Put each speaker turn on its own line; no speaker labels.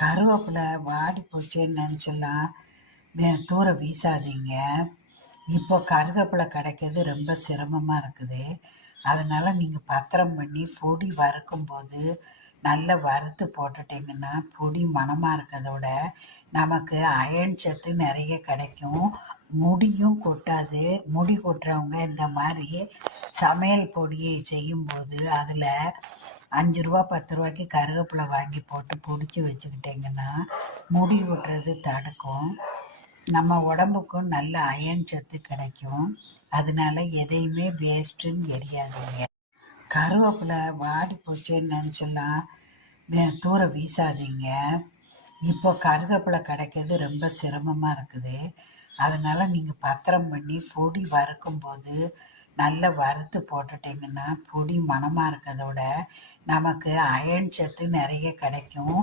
கருவேப்பிலை வாடி போச்சேன்னு நினச்செல்லாம் தூரம் தூர வீசாதீங்க. இப்போ கருவேப்பிலை கிடைக்கிறது ரொம்ப சிரமமாக இருக்குது. அதனால் நீங்கள் பத்திரம் பண்ணி பொடி வறுக்கும்போது நல்லா வறுத்து போட்டுட்டிங்கன்னா பொடி மணமாக இருக்கிறதோட நமக்கு அயன் சத்து நிறைய கிடைக்கும். முடியும் கொட்டாது. முடி கொட்டுறவங்க இந்த மாதிரி சமையல் பொடியை செய்யும்போது அதில் அஞ்சு ரூபா பத்து ரூபாய்க்கு கருவேப்பிலை வாங்கி போட்டு பிடிச்சி வச்சுக்கிட்டிங்கன்னா முடி கொட்டுறது தடுக்கும். நம்ம உடம்புக்கும் நல்ல அயன் சத்து கிடைக்கும். அதனால எதையுமே வேஸ்ட்டுன்னு எரியாதீங்க. கருவேப்பிலை வாடி போச்சுன்னு நினச்சலாம் வே- தூர வீசாதீங்க. இப்போ கருவேப்பிலை கிடைக்கிறது ரொம்ப சிரமமாக இருக்குது. அதனால் நீங்கள் பத்திரம் பண்ணி பொடி வறுக்கும்போது நல்லா வறுத்து போட்டுட்டிங்கன்னா பொடி மணமாக இருக்கிறதோட நமக்கு அயன் சத்து நிறைய கிடைக்கும்.